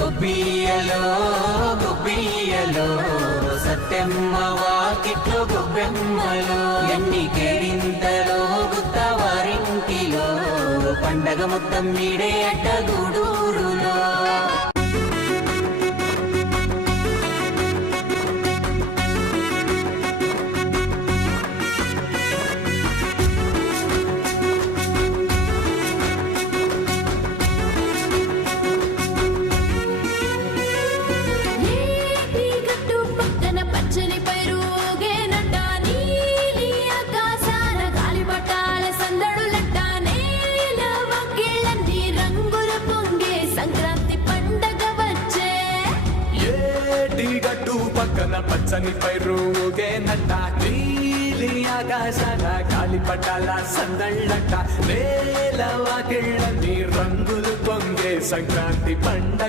గుబ్బియలో గుబ్బియలో సత్యమ్మ వాకిట్లో గుబ్బెమ్మలో ఎన్ని కేరింతలో గుత్తవారింటిలో పండగ మొత్తం మీడే అడ్డ గూడూరులో. పక్కన పచ్చని పైరుగేనట నీలి ఆకాశాల గాలిపటాల సందళ్ళట నేల వాకిళ్ళని రంగులు పొంగే సంక్రాంతి పండగ.